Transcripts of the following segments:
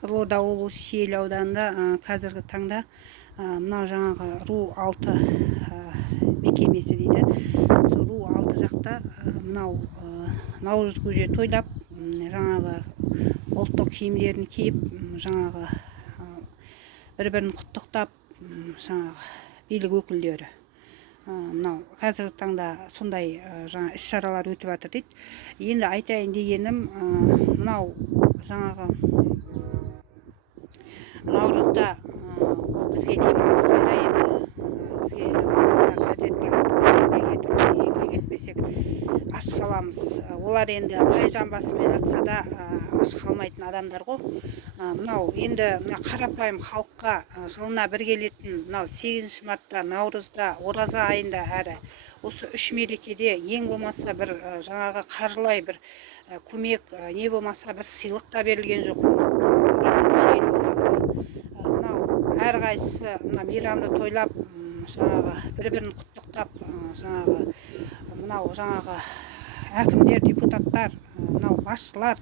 Қызылорда облысы Шиелі ауданында қазіргі таңда мынау жаңағы Ру-6 мекемесі дейді. Сол Ру-6 жақта мынау Наурыз көже тойлап, жаңағы ұлттық киімдерін киіп, жаңағы бір-бірін құттықтап, жаңағы билік өкілдері мынау қазіргі таңда сондай жаңа іс-шаралар өтіп жатыр дейді. Енді айтайын дегенім, мынау жаңағы наурызда бізге демалыс қайда еді? Бізге наурызда газетте еңбек етпесек аш қаламыз. Олар енді қай жамбасымен жатса да аш қалмайтын адамдар ғой. Мынау енді қарапайым халыққа жылына бір келетін мынау 8 мартта, наурызда, ораза айында әрі осы 3 мерекеде ең болмаса бір жаңағы қаржылай бір көмек, не болмаса бір сыйлық та берілген жоқ. әрқайсысы мейрамды тойлап, жаңағы бір-бірін құттықтап, жаңағы мынау жаңағы әкімдер, депутаттар, мынау басшылар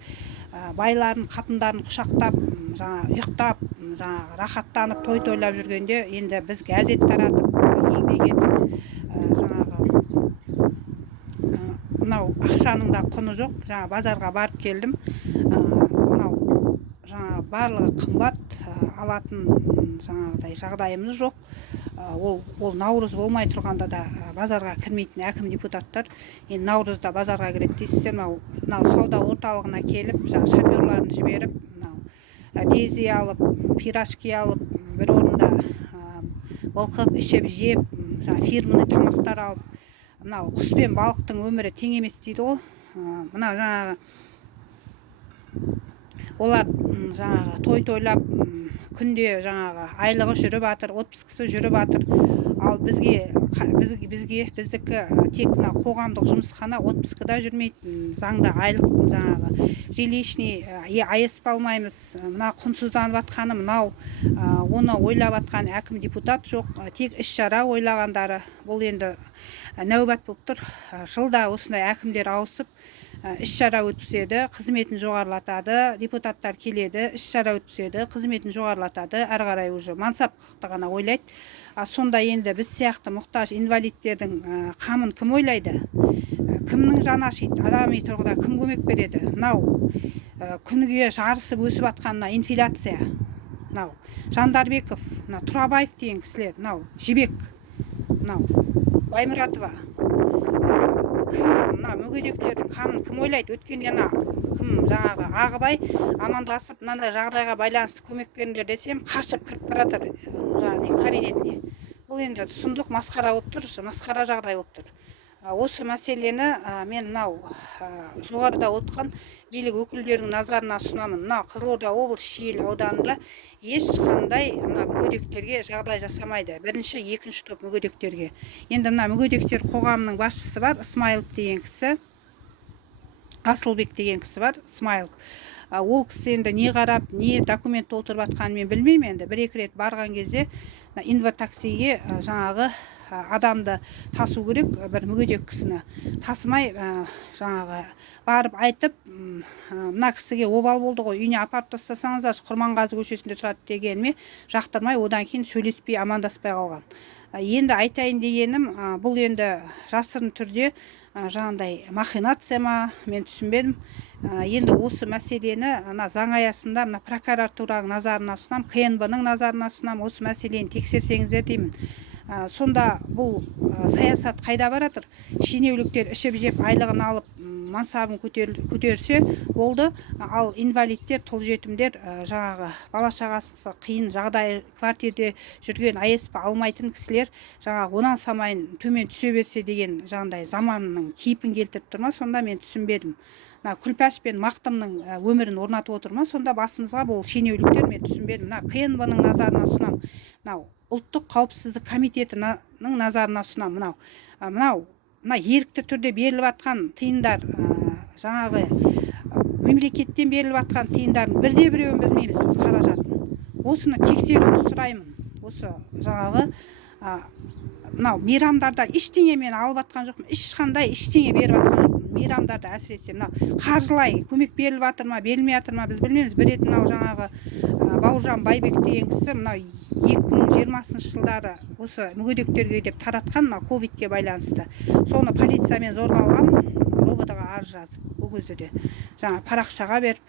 байларын, қатындарын құшақтап, жаңағы ұйықтап, жаңағы рахаттанып той тойлап жүргенде, енді біз газет таратып, еңбек етіп, жаңағы мынау ақшаның да құны жоқ. Жаңа базарға барып келдім. Мынау жаңа барлығы қымбат, алатын жаңағыдай жағдайымыз жоқ. Ол наурыз болмай тұрғанда да базарға кірмейтін әкім депутаттар енді наурызда базарға кіреді дейсіздер. Мынау сауда орталығына келіп, шоферларын жіберіп, дези алып, пирожки алып, бір орында былқып, ішіп, жеп, фирменный тамақтар алып, мынау құс пен балықтың өмірі тең емес дейді ғой. Мынау жаңағы олар жаңағы той тойлап, күнде жаңағы айлығы жүріп жатыр, отпускысы жүріп жатыр. Ал біздікі тек қоғамдық жұмысхана отпускыда жүрмейді. Заңда айлық жаңағы жилищный АЕС алмаймыз. Мына құнсызданып жатқаны мынау, оны ойлап жатқан әкім депутат жоқ. Тек іс-шара ойлағандары. Бұл енді нәубет болып тұр. Жылда осындай әкімдер ауысып, іс-шара өткізеді, қызметін жоғарылатады, депутаттар келеді, іс-шара өткізеді, қызметін жоғарылатады, әрі қарай уже мансаптықты ғана ойлайды. Сонда енді біз сияқты мұқтаж инвалидтердің қамын кім ойлайды? Кімнің жаны ашиды? Адами тұрғыда кім көмек береді? Мынау күніге жарысып өсіп жатқан инфляция. Мынау Жандарбеков, Тұрабаев деген кісілер, мынау Жібек, мынау Баймұратова. Кім мүгедектердің қамын кім ойлайды? Өткенде кім жаңағы Ағыбай амандасып, мынандай жағдайға байланысты көмек беріңдер десем, қашып кіріп баратыр кабинетіне. Бұл енді сұмдық масқара болып тұр, масқара жағдай болып тұр. Осы мәселені мен мынау жоғарыда отырған билік өкілдерінің назарына ұсынамын. Мынау Қызылорда облысы Шиелі ауданында ешқандай мүгедектерге жағдай жасамайды. Бірінші, екінші топ мүгедектерге. Енді мүгедектер қоғамының басшысы бар, Исмайлов деген кісі, Асылбек деген кісі бар, Исмайлов. Ол кісі енді не қарап, не документ толтырып жатқанын мен білмеймін. Енді бір-екі рет барған кезде инватаксиге жаңағы адамды тасу керек, бір мүгедек кісіні тасымай, жаңағы барып айтып, мына кісіге обал болды ғой, үйіне апарып тастасаңыздар, Құрманғазы көшесінде тұрады дегеніме жақтырмай, одан кейін сөйлеспей, амандаспай қалған. Енді айтайын дегенім, бұл енді жасырын түрде жаңағыдай махинация ма, мен түсінбедім. Енді осы мәселені заң аясында прокуратураның назарына ұсынам, КНБ-ның назарына ұсынам, осы мәселені тексерсеңіздер деймін. Сонда бұл саясат қайда баратыр? Шенеуліктер ішіп жеп айлығын алып, мансабын көтерсе болды. Ал инвалидтер, тұл жетімдер, жаңағы бала шағасы қиын жағдай, квартирде жүрген АЕС алмайтын кісілер жаңағы онан самайын төмен түсе берсе деген жаңағыдай заманның кейпін келтіріп тұр ма? Сонда мен түсінбедім. Күлпәш пен Мақтымның өмірін орнатып отыр ма? Сонда басымызға бұл шенеуліктер, мен түсінбедім. КНБ-ның назарына ұсынам. Ұлттық қауіпсіздік комитетінің назарына ұсынам. Мынау ерікті түрде беріліп жатқан тиындар, жаңағы мемлекеттен беріліп жатқан тиындардың бірде-біреуін білмейміз біз қаражатын. Осыны тексеруді сұраймын. Осы жаңағы мейрамдарда ештеңе мен алып жатқан жоқпын, ешқандай ештеңе беріп жатқан жоқпын. мейрамдарда әсіресе мынау қаржылай көмек беріліп жатыр ма берілмей жатыр ма біз білмейміз. Бір рет мынау жаңағы Бауыржан Байбек деген кісі мынау 2020 жылдары осы мүгедектерге деп таратқан мынау ковидке байланысты. Соны полициямен зорға алған, ровд-ға арыз жазып, ол кезде де жаңа парақшаға беріп,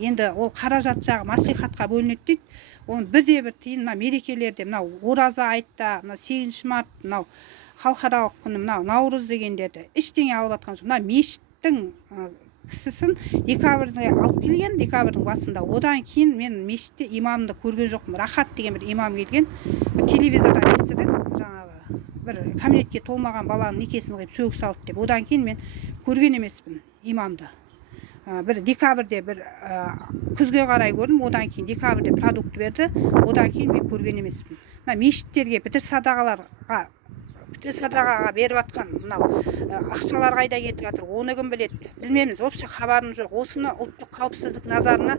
енді ол қаражат жағы мәслихатқа бөлінеді дейді. Оны бірде-бір тиын мына мерекелерде, мынау ораза айтта, мына 8 март, мынау халықаралық күні, мынау наурыз дегендерді ештеңе алып жатқан жоқ. Мына мешіттің кісісін декабрьге алып келген, декабрьдің басында. Одан кейін мен мешітте имамды көрген жоқпын. Рахат деген бір имам келген. Бір телевизордан естідік, жаңағы бір кәмелетке толмаған баланың некесін қиып сөгіс салды деп. Одан кейін мен көрген емеспін имамды. Бір декабрьде бір күзге қарай көрдім, одан кейін декабрьде продукт берді, одан кейін мен көрген емеспін. Мына мешіттерге пітір садағаға беріп жатқан мынау ақшалар қайда кетіп жатыр, оны кім біледі, білмейміз, вообще хабарым жоқ. Осыны ұлттық қауіпсіздік назарына,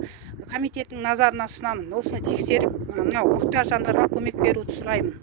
комитеттің назарына ұсынамын. Осыны тексеріп, мынау мұқтаж жандарға көмек беруді сұраймын.